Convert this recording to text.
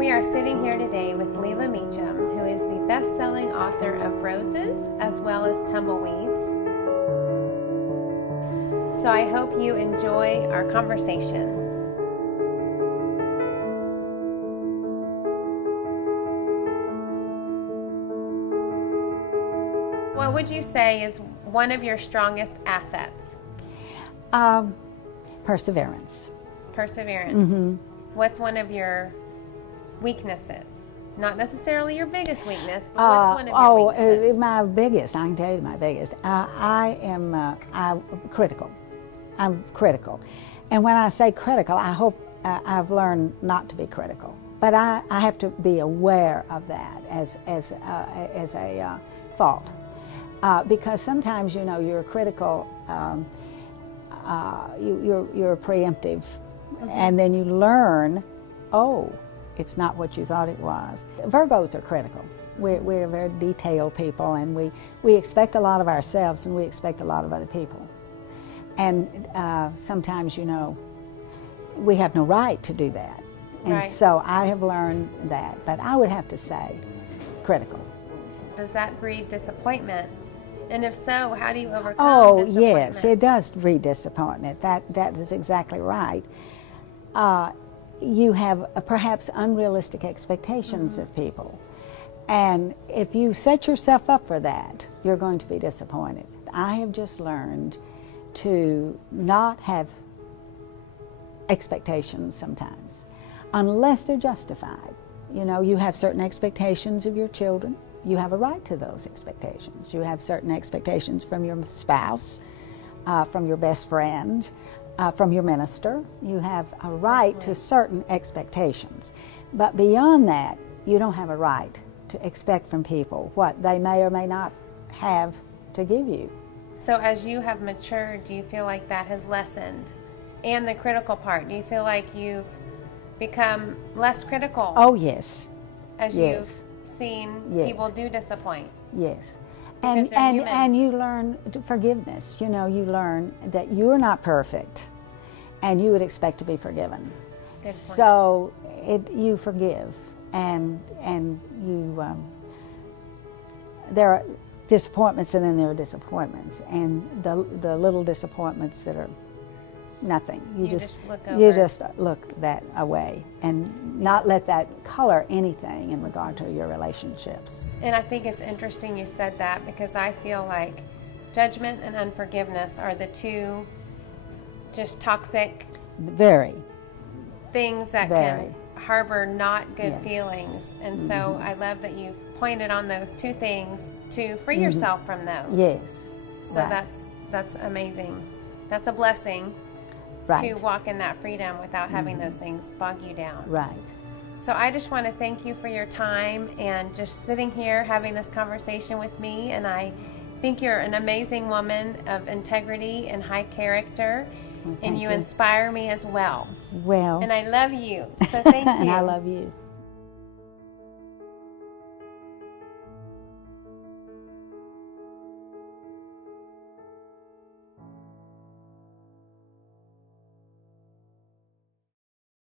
We are sitting here today with Leila Meacham, who is the best-selling author of Roses as well as Tumbleweeds. So I hope you enjoy our conversation. What would you say is one of your strongest assets? Perseverance. Perseverance. Mm-hmm. What's one of your weaknesses? Not necessarily your biggest weakness, but what's one of your weaknesses? My biggest, I can tell you my biggest. I'm critical. I'm critical. And when I say critical, I hope I've learned not to be critical. But I have to be aware of that as a fault. Because sometimes, you know, you're critical, you're preemptive, and then you learn, oh, it's not what you thought it was. Virgos are critical. We're very detailed people, and we expect a lot of ourselves, and we expect a lot of other people. And sometimes, you know, we have no right to do that. And right. So I have learned that, but I would have to say critical. Does that breed disappointment? And if so, how do you overcome disappointment? Yes, it does breed disappointment. That is exactly right. You have perhaps unrealistic expectations of people. And if you set yourself up for that, you're going to be disappointed. I have just learned to not have expectations sometimes, unless they're justified. You know, you have certain expectations of your children. You have a right to those expectations. You have certain expectations from your spouse, from your best friend, from your minister. You have a right to certain expectations. But beyond that, you don't have a right to expect from people what they may or may not have to give you. So as you have matured, do you feel like that has lessened? And the critical part, do you feel like you've become less critical? Oh, yes. As you've seen people do disappoint? Yes. And you learn forgiveness. You know, you learn that you're not perfect, and you would expect to be forgiven. Good point. So you forgive, and you there are disappointments, and then there are disappointments, and the little disappointments that are nothing. You just look that away and not let that color anything in regard to your relationships. And I think it's interesting you said that, because I feel like judgment and unforgiveness are the two just toxic things that can harbor not good feelings. And so I love that you've pointed on those two things to free yourself from those. Yes. So that's amazing. That's a blessing. Right. To walk in that freedom without having those things bog you down. Right. So I just want to thank you for your time and just sitting here having this conversation with me. And I think you're an amazing woman of integrity and high character. Well, and you inspire me as well. Well. And I love you. So thank you. And I love you.